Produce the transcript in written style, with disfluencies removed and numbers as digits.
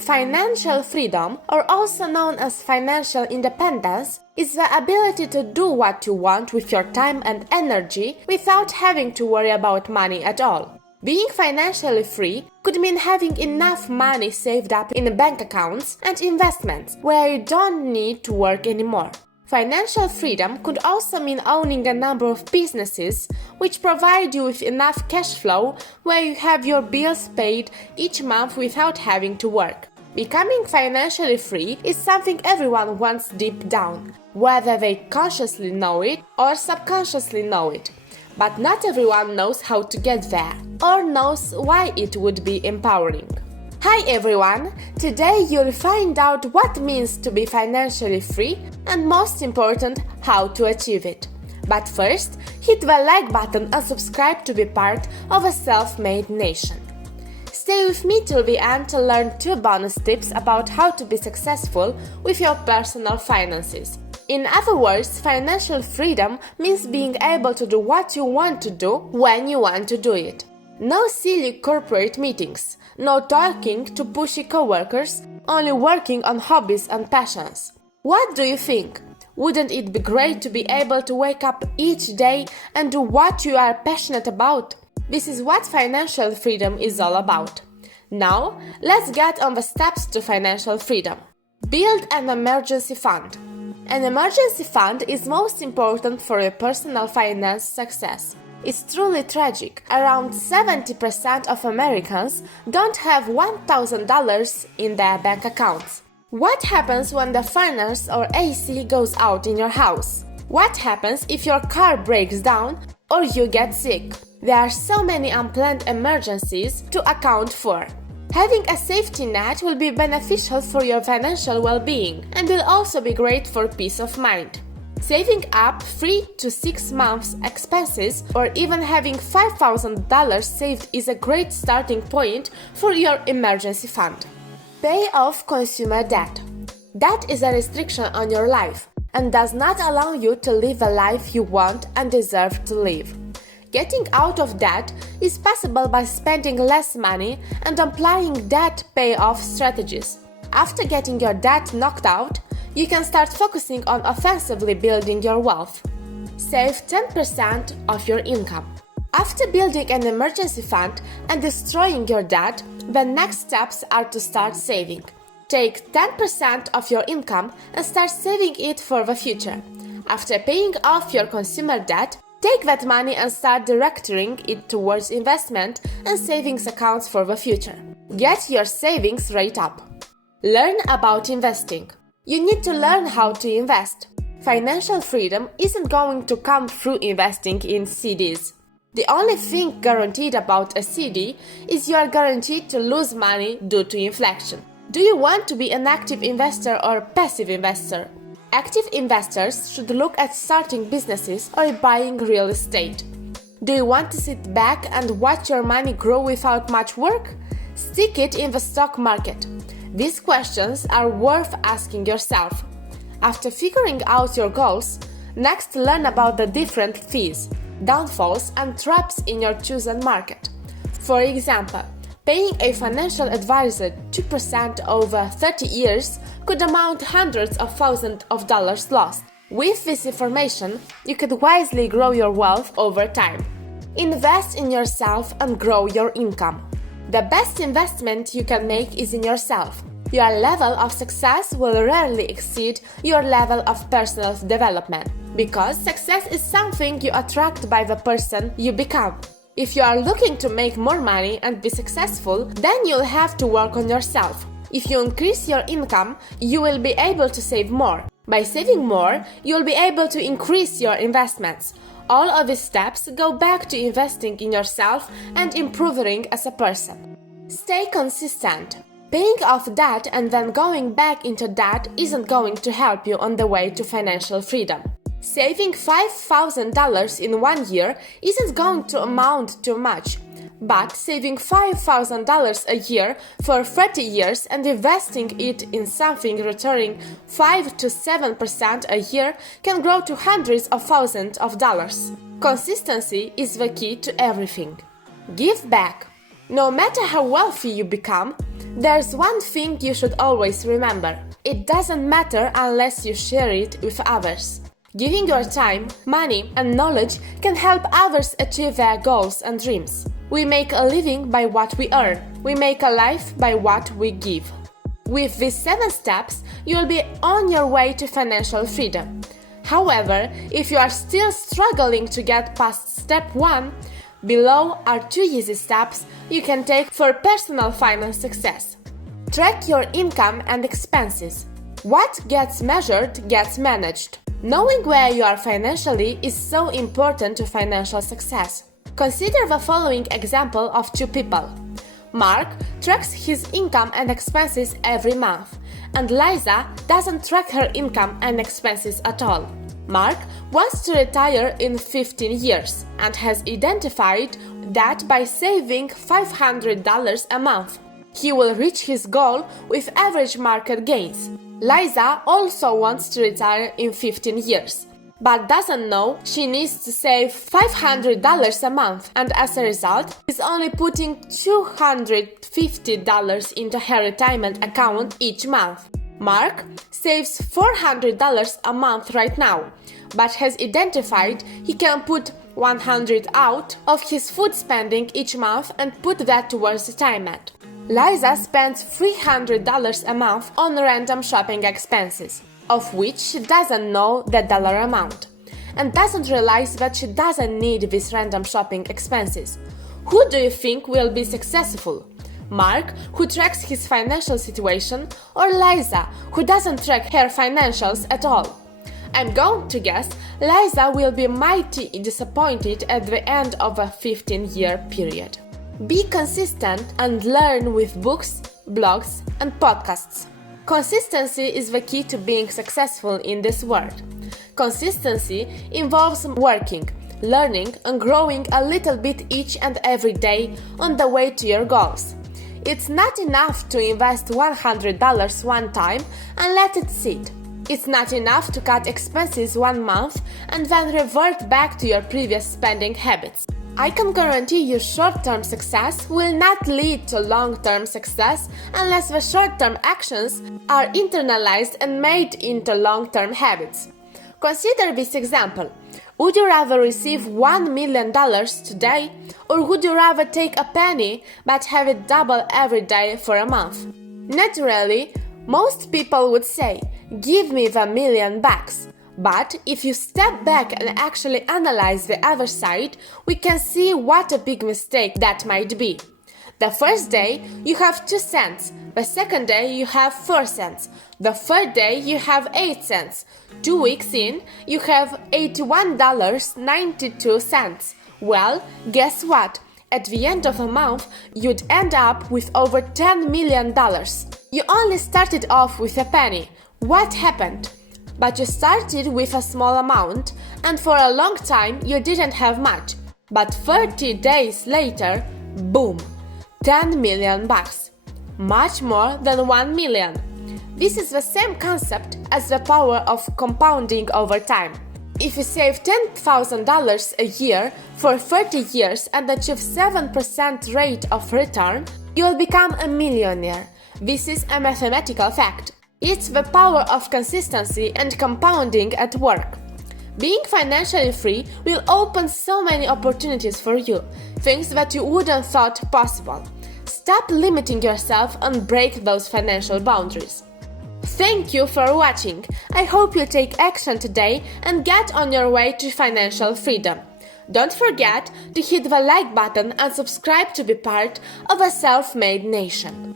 Financial freedom, or also known as financial independence, is the ability to do what you want with your time and energy without having to worry about money at all. Being financially free could mean having enough money saved up in bank accounts and investments where you don't need to work anymore. Financial freedom could also mean owning a number of businesses which provide you with enough cash flow where you have your bills paid each month without having to work. Becoming financially free is something everyone wants deep down, whether they consciously know it or subconsciously know it. But not everyone knows how to get there, or knows why it would be empowering. Hi everyone! Today you'll find out what it means to be financially free and, most important, how to achieve it. But first, hit the like button and subscribe to be part of a self-made nation. Stay with me till the end to learn 2 bonus tips about how to be successful with your personal finances. In other words, financial freedom means being able to do what you want to do when you want to do it. No silly corporate meetings, no talking to pushy coworkers, only working on hobbies and passions. What do you think? Wouldn't it be great to be able to wake up each day and do what you are passionate about? This is what financial freedom is all about. Now, let's get on the steps to financial freedom. Build an emergency fund. An emergency fund is most important for your personal finance success. It's truly tragic. Around 70% of Americans don't have $1,000 in their bank accounts. What happens when the furnace or AC goes out in your house? What happens if your car breaks down or you get sick? There are so many unplanned emergencies to account for. Having a safety net will be beneficial for your financial well-being and will also be great for peace of mind. Saving up 3 to 6 months' expenses or even having $5,000 saved is a great starting point for your emergency fund. Pay off consumer debt. Debt is a restriction on your life and does not allow you to live a life you want and deserve to live. Getting out of debt is possible by spending less money and applying debt payoff strategies. After getting your debt knocked out, you can start focusing on offensively building your wealth. Save 10% of your income. After building an emergency fund and destroying your debt, the next steps are to start saving. Take 10% of your income and start saving it for the future. After paying off your consumer debt, take that money and start directing it towards investment and savings accounts for the future. Get your savings rate up. Learn about investing. You need to learn how to invest. Financial freedom isn't going to come through investing in CDs. The only thing guaranteed about a CD is you are guaranteed to lose money due to inflation. Do you want to be an active investor or passive investor? Active investors should look at starting businesses or buying real estate. Do you want to sit back and watch your money grow without much work? Stick it in the stock market. These questions are worth asking yourself. After figuring out your goals, next learn about the different fees, downfalls and traps in your chosen market. For example, paying a financial advisor 2% over 30 years could amount hundreds of thousands of dollars lost. With this information, you could wisely grow your wealth over time. Invest in yourself and grow your income. The best investment you can make is in yourself. Your level of success will rarely exceed your level of personal development, because success is something you attract by the person you become. If you are looking to make more money and be successful, then you'll have to work on yourself. If you increase your income, you will be able to save more. By saving more, you'll be able to increase your investments. All of these steps go back to investing in yourself and improving as a person. Stay consistent. Paying off debt and then going back into debt isn't going to help you on the way to financial freedom. Saving $5,000 in 1 year isn't going to amount to much, but saving $5,000 a year for 30 years and investing it in something returning 5 to 7% a year can grow to hundreds of thousands of dollars. Consistency is the key to everything. Give back. No matter how wealthy you become, there's one thing you should always remember. It doesn't matter unless you share it with others. Giving your time, money, and knowledge can help others achieve their goals and dreams. We make a living by what we earn. We make a life by what we give. With these 7 steps, you will be on your way to financial freedom. However, if you are still struggling to get past step 1, below are 2 easy steps you can take for personal finance success. Track your income and expenses. What gets measured gets managed. Knowing where you are financially is so important to financial success. Consider the following example of 2 people. Mark tracks his income and expenses every month, and Liza doesn't track her income and expenses at all. Mark wants to retire in 15 years and has identified that by saving $500 a month, he will reach his goal with average market gains. Liza also wants to retire in 15 years, but doesn't know she needs to save $500 a month, and as a result is only putting $250 into her retirement account each month. Mark saves $400 a month right now, but has identified he can put $100 out of his food spending each month and put that towards retirement. Liza spends $300 a month on random shopping expenses, of which she doesn't know the dollar amount, and doesn't realize that she doesn't need these random shopping expenses. Who do you think will be successful? Mark, who tracks his financial situation, or Liza, who doesn't track her financials at all? I'm going to guess Liza will be mighty disappointed at the end of a 15-year period. Be consistent and learn with books, blogs, and podcasts. Consistency is the key to being successful in this world. Consistency involves working, learning, and growing a little bit each and every day on the way to your goals. It's not enough to invest $100 one time and let it sit. It's not enough to cut expenses one month and then revert back to your previous spending habits. I can guarantee you short-term success will not lead to long-term success unless the short-term actions are internalized and made into long-term habits. Consider this example. Would you rather receive $1 million today, or would you rather take a penny but have it double every day for a month? Naturally, most people would say, "Give me the $1 million." But if you step back and actually analyze the other side, we can see what a big mistake that might be. The first day you have 2 cents, the second day you have 4 cents, the third day you have 8 cents. 2 weeks in, you have $81.92. Well, guess what? At the end of a month, you'd end up with over $10 million. You only started off with a penny. What happened? But you started with a small amount, and for a long time you didn't have much. But 30 days later, boom, $10 million. Much more than $1 million. This is the same concept as the power of compounding over time. If you save $10,000 a year for 30 years and achieve 7% rate of return, you will become a millionaire. This is a mathematical fact. It's the power of consistency and compounding at work. Being financially free will open so many opportunities for you, things that you wouldn't thought possible. Stop limiting yourself and break those financial boundaries. Thank you for watching. I hope you take action today and get on your way to financial freedom. Don't forget to hit the like button and subscribe to be part of a self-made nation.